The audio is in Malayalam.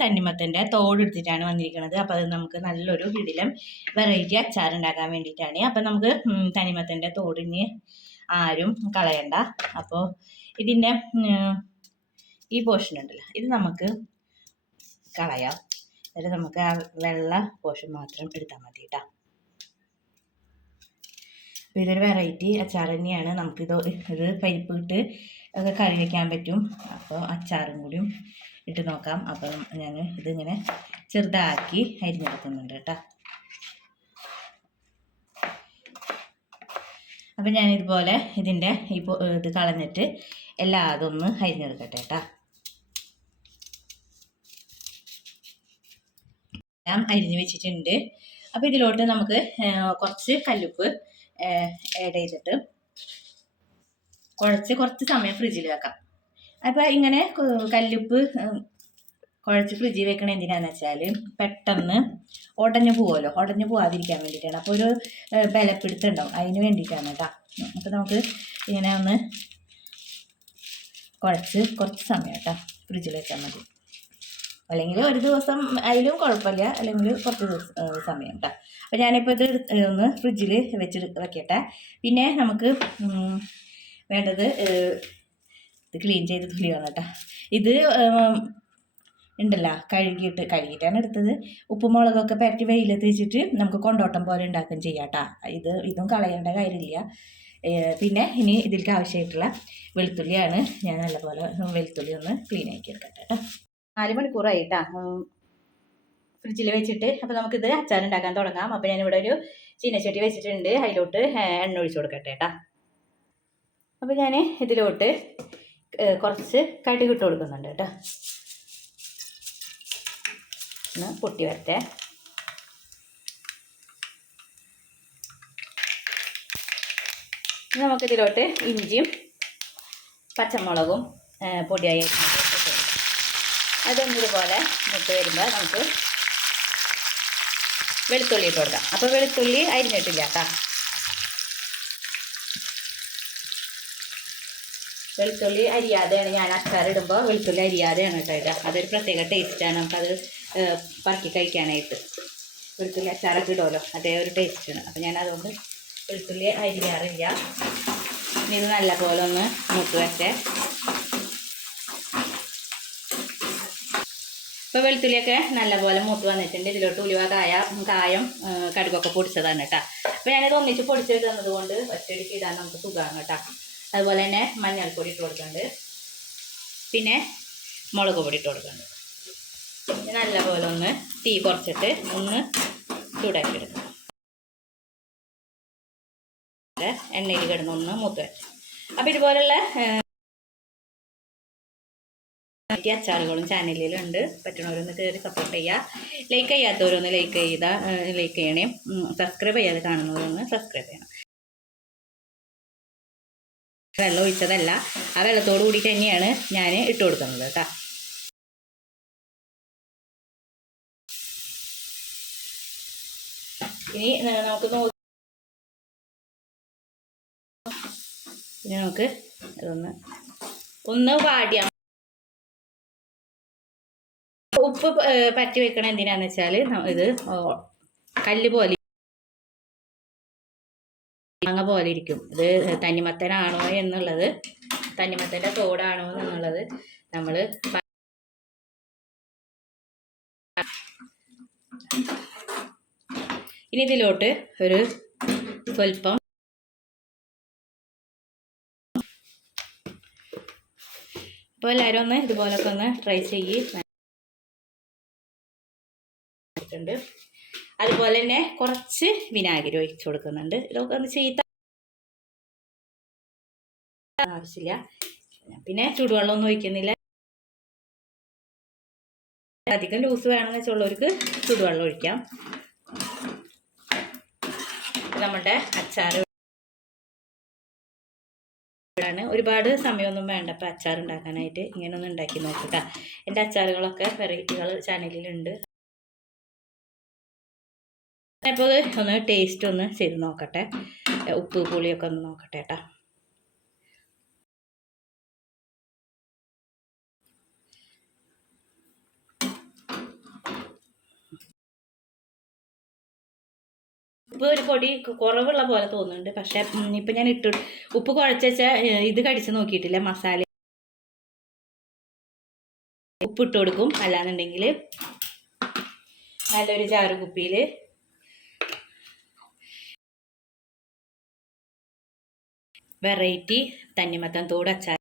തണ്ണിമത്തന്റെ തന്നിമത്തന്റെ തോടെടുത്തിട്ടാണ് വന്നിരിക്കുന്നത്. അപ്പോൾ അത് നമുക്ക് നല്ലൊരു കിടിലം വെറൈറ്റി അച്ചാർ ഉണ്ടാക്കാൻ വേണ്ടിയിട്ടാണ്. അപ്പോൾ നമുക്ക് തന്നിമത്തന്റെ തോടിന് ആരും കളയണ്ട. അപ്പോൾ ഇതിന്റെ ഈ പോർഷൻ ഉണ്ടല്ലോ ഇത് നമുക്ക് കളയാം. എന്നിട്ട് നമുക്ക് ആ വെള്ള പോർഷൻ മാത്രം എടുത്താൽ മതി കേട്ടോ. അപ്പോൾ ഇതൊരു വെറൈറ്റി അച്ചാർ തന്നെയാണ്. നമുക്കിത് ഇത് പരിപ്പ് ഇട്ട് ഒക്കെ കറി വയ്ക്കാൻ പറ്റും. അപ്പോൾ അച്ചാറും കൂടിയും ഇട്ട് നോക്കാം. അപ്പം ഞാൻ ഇതിങ്ങനെ ചെറുതാക്കി അരിഞ്ഞെടുക്കുന്നുണ്ട് കേട്ടോ. അപ്പം ഞാൻ ഇതുപോലെ ഇതിന്റെ ഈ ഇത് കളഞ്ഞിട്ട് എല്ലാം അതൊന്ന് അരിഞ്ഞെടുക്കട്ടെ കേട്ടോ. എല്ലാം അരിഞ്ഞ് വെച്ചിട്ടുണ്ട്. അപ്പോൾ ഇതിലോട്ട് നമുക്ക് കുറച്ച് കല്ലുപ്പ് ആഡ് ചെയ്തിട്ട് കുഴച്ച് കുറച്ച് സമയം ഫ്രിഡ്ജിൽ വെക്കാം. അപ്പോൾ ഇങ്ങനെ കല്ലുപ്പ് കുഴച്ച് ഫ്രിഡ്ജിൽ വെക്കണ എന്തിനാന്ന് വെച്ചാൽ പെട്ടെന്ന് ഉടഞ്ഞു പോവുമല്ലോ ഉടഞ്ഞു പോവാതിരിക്കാൻ വേണ്ടിയിട്ടാണ് അപ്പോൾ ഒരു ബലപ്പെടുത്തുണ്ടാവും അതിന് വേണ്ടിയിട്ടാണ് കേട്ടോ അപ്പോൾ നമുക്ക് ഇങ്ങനെ ഒന്ന് കുഴച്ച് കുറച്ച് സമയം കേട്ടോ ഫ്രിഡ്ജിൽ വെച്ചാൽ മതി. അല്ലെങ്കിൽ ഒരു ദിവസം അതിലും കുഴപ്പമില്ല. അല്ലെങ്കിൽ കുറച്ച് ദിവസം സമയം കേട്ടോ അപ്പോൾ ഞാനിപ്പോൾ ഇത് ഒന്ന് ഫ്രിഡ്ജിൽ വെച്ച് വെക്കട്ടെ. പിന്നെ നമുക്ക് വേണ്ടത് ഇത് ക്ലീൻ ചെയ്ത് തുലിയാണ് കേട്ടോ. ഇത് ഉണ്ടല്ലോ കഴുകിയിട്ട് കഴുകിയിട്ടാണ് എടുത്തത്. ഉപ്പും മുളകൊക്കെ പരട്ടി വെയിലത്ത് വെച്ചിട്ട് നമുക്ക് കൊണ്ടോട്ടം പോലെ ഉണ്ടാക്കുകയും ചെയ്യാം കേട്ടോ. ഇത് ഇതും കളയേണ്ട കാര്യമില്ല. പിന്നെ ഇനി ഇതിലേക്ക് ആവശ്യമായിട്ടുള്ള വെളുത്തുള്ളിയാണ് ഞാൻ നല്ലപോലെ വെളുത്തുള്ളി ഒന്ന് ക്ലീൻ ആക്കി എടുക്കട്ടെ കേട്ടോ. നാല് മണിക്കൂറായിട്ടാ ഫ്രിഡ്ജിൽ വെച്ചിട്ട് അപ്പോൾ നമുക്കിത് അച്ചാർ ഉണ്ടാക്കാൻ തുടങ്ങാം. അപ്പോൾ ഞാനിവിടെ ഒരു ചീനച്ചട്ടി വെച്ചിട്ടുണ്ട്. അതിലോട്ട് എണ്ണ ഒഴിച്ച് കൊടുക്കട്ടെ കേട്ടോ. അപ്പോൾ ഞാൻ ഇതിലോട്ട് കുറച്ച് കടുക് ഇട്ട് കൊടുക്കുന്നുണ്ട് കേട്ടോ. ഒന്ന് പൊട്ടി വരട്ടെ. നമുക്ക് നമുക്കിതിലോട്ട് ഇഞ്ചിയും പച്ചമുളകും പൊടിയായി അതൊന്നിതുപോലെ മുട്ട് വരുമ്പോൾ നമുക്ക് വെളുത്തുള്ളി ഇട്ട് കൊടുക്കാം. അപ്പോൾ വെളുത്തുള്ളി അരിഞ്ഞിട്ടില്ല കേട്ടോ. വെളുത്തുള്ളി അരിയാതെയാണ് ഞാൻ അച്ചാർ ഇടുമ്പോൾ വെളുത്തുള്ളി അരിയാതെയാണ് കേട്ടോ ഇടുക. അതൊരു പ്രത്യേക ടേസ്റ്റാണ് നമുക്കത് പറക്കി കഴിക്കാനായിട്ട് വെളുത്തുള്ളി അച്ചാറൊക്കെ ഇടുമല്ലോ അതേ ഒരു ടേസ്റ്റാണ് അപ്പോൾ ഞാൻ അതുകൊണ്ട് വെളുത്തുള്ളി അരിയാറില്ല. ഇത് നല്ല പോലെ ഒന്ന് മൂത്ത് വെച്ചേ ഇപ്പോൾ വെളുത്തുള്ളിയൊക്കെ നല്ലപോലെ മൂത്ത് വന്നിട്ടുണ്ട്. ഇതിലോട്ട് ഉലുവ കായ കായം കടുകൊക്കെ പൊടിച്ചതാണ് കേട്ടോ. അപ്പോൾ ഞാനിത് ഒന്നിച്ച് പൊടിച്ചത് തന്നത് കൊണ്ട് ഒറ്റയടിക്ക് ഇടാൻ നമുക്ക് സുഖമാണ് കേട്ടോ. അതുപോലെ തന്നെ മഞ്ഞൾപ്പൊടി ഇട്ട് കൊടുക്കുന്നുണ്ട്. പിന്നെ മുളക് പൊടി ഇട്ട് കൊടുക്കുന്നുണ്ട്. നല്ലപോലെ ഒന്ന് തീ കുറച്ചിട്ട് ഒന്ന് ചൂടാക്കിയെടുക്കും എണ്ണയിൽ കിടന്ന് ഒന്ന് മൂത്ത് വെച്ചു അപ്പം ഇതുപോലുള്ള അച്ചാറുകളും ചാനലിലുണ്ട് പറ്റുന്നവരൊന്ന് കയറി സപ്പോർട്ട് ചെയ്യുക. ലൈക്ക് ചെയ്യാത്തവരൊന്ന് ലൈക്ക് ചെയ്താൽ ലൈക്ക് ചെയ്യണേ. സബ്സ്ക്രൈബ് ചെയ്യാതെ കാണുന്നവരൊന്ന് സബ്സ്ക്രൈബ് ചെയ്യണം. വെള്ളം ഒഴിച്ചതല്ല. ആ വെള്ളത്തോട് കൂടി തന്നെയാണ് ഞാൻ ഇട്ട് കൊടുക്കുന്നത് കേട്ടോ ഇനി നമുക്ക് ഇനി നമുക്ക് ഇതൊന്ന് ഒന്ന് വാടിയാൽ ഉപ്പ് പറ്റി വെക്കണ എന്തിനാന്ന് വെച്ചാൽ ഇത് കല്ല് പോലെ മാങ്ങ പോലെ ഇരിക്കും. ഇത് തന്നിമത്തനാണോ എന്നുള്ളത് തന്നിമത്തന്റെ തോടാണോ എന്നുള്ളത് നമ്മൾ ഇനി ഇതിലോട്ട് ഒരു സ്വല്പം അപ്പോൾ എല്ലാവരും ഒന്ന് ഇതുപോലൊക്കെ ഒന്ന് ട്രൈ ചെയ്യ്. ഉണ്ട് അതുപോലെ തന്നെ കുറച്ച് വിനാഗിരി ഒഴിച്ച് കൊടുക്കുന്നുണ്ട്. ഇതൊക്കെ ഒന്ന് ചീത്ത ആവശ്യമില്ല. പിന്നെ ചൂടുവെള്ളമൊന്നും ഒഴിക്കുന്നില്ല. അധികം ലൂസ് വേണമെന്ന് വെച്ചുള്ളവർക്ക് ചൂടുവെള്ളം ഒഴിക്കാം. നമ്മുടെ അച്ചാർ ആണ് ഒരുപാട് സമയമൊന്നും വേണ്ട അപ്പം അച്ചാർ ഉണ്ടാക്കാനായിട്ട് ഇങ്ങനെ ഒന്ന് ഉണ്ടാക്കി നോക്കട്ടാ. എന്റെ അച്ചാറുകളൊക്കെ വെറൈറ്റികൾ ചാനലിലുണ്ട്. അപ്പോൾ ഒന്ന് ടേസ്റ്റ് ഒന്ന് ചെയ്ത് നോക്കട്ടെ. ഉപ്പ് പുളിയൊക്കെ ഒന്ന് നോക്കട്ടെ കേട്ടോ ഉപ്പ് ഒരു പൊടി കുറവുള്ള പോലെ തോന്നുന്നുണ്ട്. പക്ഷേ ഇപ്പൊ ഞാൻ ഇട്ടു. ഉപ്പ് കുഴച്ച ഇത് കടിച്ചു നോക്കിയിട്ടില്ല മസാല. ഉപ്പ് ഇട്ട് കൊടുക്കും. അല്ലാന്നുണ്ടെങ്കിൽ നല്ലൊരു ചാറ് കുപ്പിയിൽ വെറൈറ്റി തന്നിമത്തൻ തോട് അച്ചാർ